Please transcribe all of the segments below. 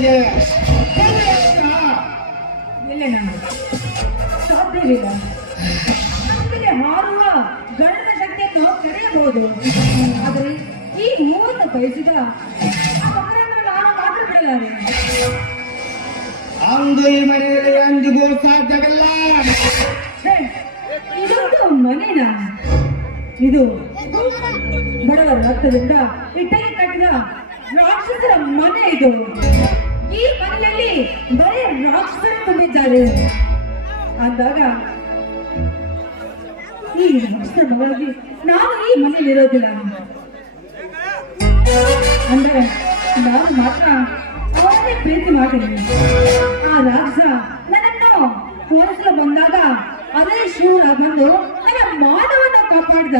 ನಿಮಗೆ ಇಲ್ಲ ಹಾರುವ ಗಣನ ಶಕ್ತಿಯನ್ನು ತೆರೆಯಬಹುದು. ಆದರೆ ಈ ಮೂರನ್ನು ಬಯಸಿದ ನಾನು ಮಾತ್ರ ಬಿಡಲಾರೆ. ಅಂದು ಈ ಮನೆಯಲ್ಲಿ ಅಂದಿಗೂ ಸಾಧ್ಯವಿಲ್ಲ. ಇದೊಂದು ಮನೆನಾ? ಇದು ಬಡವರ ರಕ್ತದಿಂದ ಇಟ್ಟಗೆ ಕಟ್ಟಿದ ರಾಕ್ಷಸರ ಮನೆ ಇದು. ಈ ಮನೆಯಲ್ಲಿ ಬರೀ ರಾಕ್ಷಸರು ತುಂಬಿದ್ದಾರೆ. ಅಂದಾಗ ಈ ರಾಕ್ಷಸರ ಮಗಳಾಗಿ ನಾನು ಈ ಮನೆಯಲ್ಲಿ ಇರೋದಿಲ್ಲ. ಅಂದರೆ ನಾನು ಮಾತ್ರ ಅವರನ್ನೇ ಪ್ರೀತಿ ಮಾಡಿದ್ದೀನಿ ಆ ರಾಕ್ಷಸ ನನ್ನನ್ನು ಹೋಲಿಸಲು ಬಂದಾಗ ಅದೇ ಶೂರ ಬಂದು ನನ್ನ ಮಾನವನ್ನು ಕಾಪಾಡ್ದ.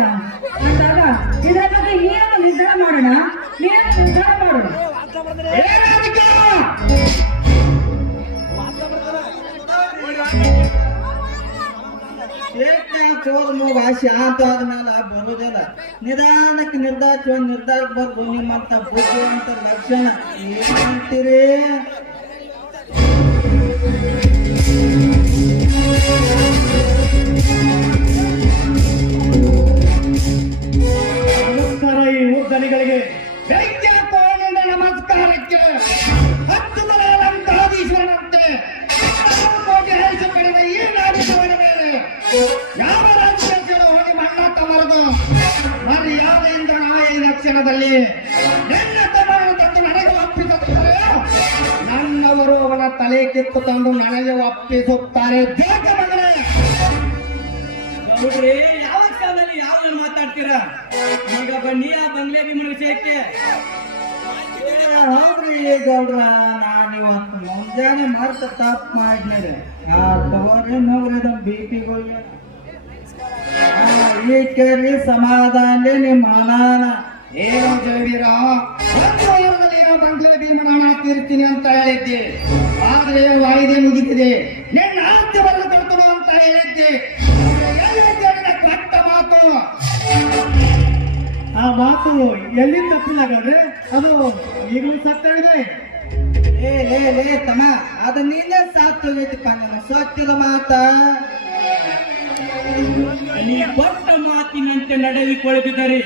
ಶಾಂತ ನಿಧಾನಕ್ಕೆ ನಿರ್ಧಾರ ನಿರ್ಧಾರ ಬರ್ಬೋದು ನಿಮ್ಮಂತ ಬುದ್ಧಿವಂತ ಲಕ್ಷಣ ಏನಂತೀರಿ ಈ ಲಕ್ಷಣದಲ್ಲಿ ನನ್ನ ತಮ್ಮನ್ನು ತಂದು ನನಗೆ ಒಪ್ಪಿಸುತ್ತಾರೆ. ನನ್ನವರು ಅವನ ತಲೆ ಕಿತ್ತು ತಂದು ನನಗೆ ಒಪ್ಪಿಸುತ್ತಾರೆ. ಜೋಗ ಮಗನೇ! ಗೌಡ್ರಿ ಯಾವ ಕಾಲದಲ್ಲಿ ಯಾವ ಮಾತಾಡ್ತೀರಾ? ಈಗ ಬನ್ನಿ ಆ ಬಂಗ್ಲೆ ಭೀಮನ ವಿಷಯಕ್ಕೆ ಹೌದ್ರಿ ಗೌಡ್ರ ನಾನು ಇವತ್ತು ಮುಂಜಾನೆ ಮರ್ತ ತಪ್ಪು ಮಾಡಿದ್ರೆ ಆ ತಗೋರಿ ನೋಡ್ರಿ ಬಿ ಪಿಗಳಿಗೆ ಈ ಕೇಳಿ ಸಮಾಧಾನ ನಿಮ್ಮ ಅನಾನ ಏನು ಜಯವೀರ? ಒಂದು ವಯಸ್ಸಲ್ಲಿ ಏನೋ ಬಂಗ್ಲೆ ಭೀಮನಾಣ ತೀರ್ತೀನಿ ಅಂತ ಹೇಳಿದ್ದೆ. ಆದ್ರೆ ವಾಯಿದೆ ಮುಗಿದಿದೆ. ನಿನ್ನ ಆಸ್ತಿಯನ್ನು ಕಳ್ಕೊಡು ಅಂತ ಹೇಳಿದ್ದೆ. ಕಟ್ಟ ಮಾತು? ಆ ಮಾತು ಎಲ್ಲಿ ತಪ್ಪಿಲ್ಲ ಗೌಡ್ರೆ ಅದು ಈಗಲೂ ಸತ್ಯ ಹೇಳಿದೆ ಏ ಲೇ ಲೇ ತಮ್ಮ ಅದು ನೀನೇ ಸಾತ್ ಹೋಗೈತಿಪ್ಪ ನೀನು ಸತ್ತಿದ ಮಾತ? ನೀ ಕೊಟ್ಟ ಮಾತಿನಂತೆ ನಡೆದುಕೊಳ್ಳುತ್ತಿದ್ದಾರೆ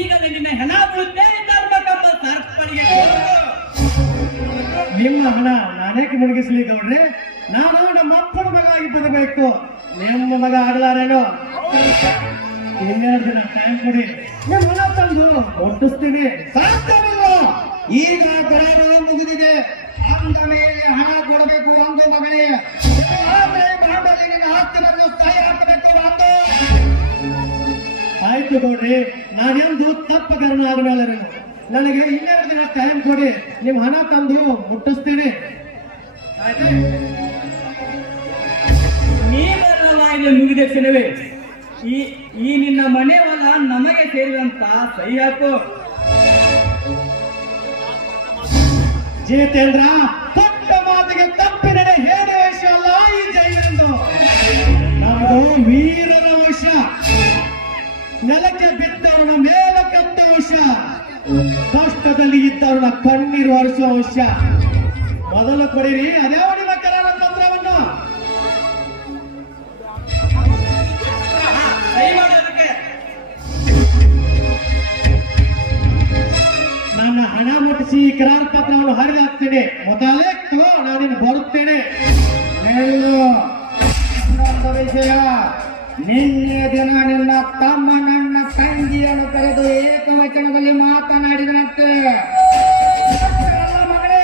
ಈಗ ನಿನ್ನ ಹೆಣ ಬೀಳುತ್ತೆ ಧರ್ಮಕಂಬ ಸರ್ಪಣಿಗೆ ನಿಮ್ಮ ಹಣ ನಾನೇಕೆ ಮುಳುಗಿಸ್ಲಿ ಗೌಡ್ರೆ? ನಾನು ನಮ್ಮ ಅಪ್ಪನ ಮಗ ಆಗಿ ಬರಬೇಕು. ನಿಮ್ಮ ಮಗ ಆಗಲಾರೇನೋ? ಇನ್ನೆರಡು ದಿನ ಟೈಮ್ ಕೊಡಿ. ನಿಮ್ಮ ಹಣ ತಂದು ಒಟ್ಟಿಸ್ತೀನಿ. ಸಾಧ್ಯವಿಲ್ಲ ಈಗ ಬರಾಬರ ಮುಗಿದಿದೆ. ಅಂದ ಮೇಲೆ ಹಣ ಕೊಡಬೇಕು ಒಂದು ಬಾಂಡಲ್ಲಿ ನಿನ್ನ ಆಸ್ತಿಯನ್ನು ಸ್ಥಾಯಿ ಹಾಕಬೇಕು ಒಂದು ಗೌಡ್ರಿ ನಾನೆಂದು ತಪ್ಪ ಕಾರಣ ಆಗಲಾರೇನು ನನಗೆ ಇನ್ನೆರಡು ದಿನ ಟೈಮ್ ಕೊಡಿ. ನಿಮ್ಮ ಹಣ ತಂದು ಮುಟ್ಟಿಸ್ತೀನಿ. ಆಯ್ತಾ? ಮುಗಿದ ಕ್ಷಣವೇ ಈ ಈ ನಿನ್ನ ಮನೆ ಹೊಲ ನಮಗೆ ಸೇರಿದಂತ ಸಹಿ ಹಾಕು. ಜಿತೇಂದ್ರ ಪಟ್ಟ ಮಾತಿಗೆ ತಪ್ಪಿದರೆ ಹೇಗೆ ವೇಷ ಅಲ್ಲ ಈ ಜೈಲೆಂದು ನಮ್ಮದು ವೀರನ ವಂಶ. ನೆಲಕ್ಕೆ ಬಿದ್ದವನ ಮೇಲೆ ಕತ್ತ ವಂಶ ಕಷ್ಟದಲ್ಲಿ ಇದ್ದವನ ಕಣ್ಣೀರು ಹರಿಸುವ ವಂಶ ಮೊದಲು ಕೊಡಿರಿ, ಅದೇ ಹೊಡಿನ ಕರಾಳ ತಂತ್ರವನ್ನು. ನನ್ನ ಹಣ ಮುಟ್ಟಿಸಿ ಕರಾರ ಪತ್ರವನ್ನು ಹರಿದಾಕ್ತೇನೆ ಮೊದಲೇ ನಾನು ಬರುತ್ತೇನೆ. ಹೇಳು ವಿಷಯ ನಿನ್ನೆ ದಿನ ನಿನ್ನ ತಮ್ಮ ನನ್ನ ತಂಗಿಯನ್ನು ಕರೆದು ಏಕವಚನದಲ್ಲಿ ಮಾತನಾಡಿದನಂತೆ. ಅಲ್ಲ ಮಗಳೇ.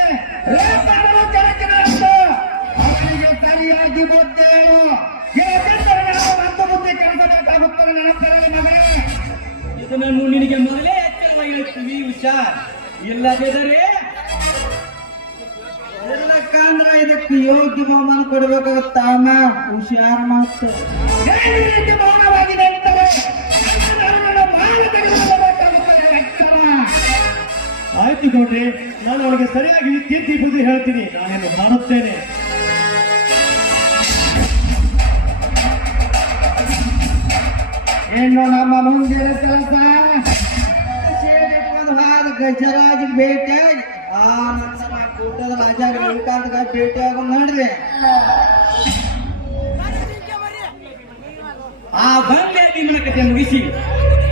ಅವನಿಗೆ ಸರಿಯಾಗಿ ಬುದ್ಧಿ ಹೇಳು. ಒಂದು ಬುದ್ಧಿ ಕೆಲಸಬೇಕಾಗುತ್ತದೆ ನೆನಪಿರಲಿ ಮಗಳೇ. ಇದನ್ನು ನಿನಗೆ ಮೊದಲೇ ಎಚ್ಚರವಾಗಿ ಹೇಳ್ತೀವಿ ಹುಷಾರ್. ಇಲ್ಲದಿದ್ದರೆ ಇದಕ್ಕೆ ಯೋಗ್ಯ ಬಹುಮಾನ ಕೊಡಬೇಕಾಗತ್ತ ಹುಷಾರ್ ಮಾತು. ಆಯ್ತು ನೋಡ್ರಿ ನಾನು ಅವಳಿಗೆ ಸರಿಯಾಗಿ ತೀರ್ತಿ ಬುದ್ಧಿ ಹೇಳ್ತೀನಿ. ನಾನೇನು ಮಾಡುತ್ತೇನೆ ಏನು ನಮ್ಮ ಮುಂದಿನ ಕೆಲಸ. ಗಜರಾಜ್ ಭೇಟಿಯಾಗಿ ಆ ನಂತರ ಶ್ರೀಕಾಂತ್ಗ ಭೇಟಿ ಆಗೋಣ ನೋಡ್ರಿ. ಆ ಬಂಗ್ಲೆ ಭೀಮನ ಕಥೆ ಮುಗಿಸಿ,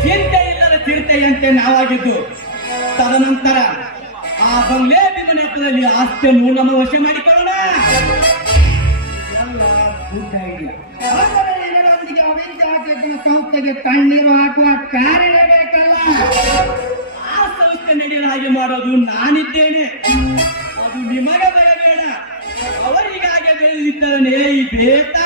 ಚಿಂತೆ ಇಲ್ಲದ ಚಿರತೆಯಂತೆ ನಾವಾಗಿದ್ದು. ತದನಂತರ ಆ ಬಂಗ್ಲೆ ಭೀಮನ ನೆಪದಲ್ಲಿ ಆಸ್ತಿಯನ್ನು ನಮ್ಮ ವಶ ಮಾಡಿಕೊಳ್ಳೋಣ. ಸಂಸ್ಥೆಗೆ ತಣ್ಣೀರು ಹಾಕುವ ಕಾರಣ ಬೇಕಲ್ಲ. ಆ ಸಂಸ್ಥೆ ನಡೆಯಲು ಹಾಗೆ ಮಾಡೋದು ನಾನಿದ್ದೇನೆ. ನಿಮಗೆ ಬರಬೇಡ ಅವರಿಗಾಗಿ ಬೆಳೆದಿದ್ದಾನೆ ಈ ಬೇತಾಳ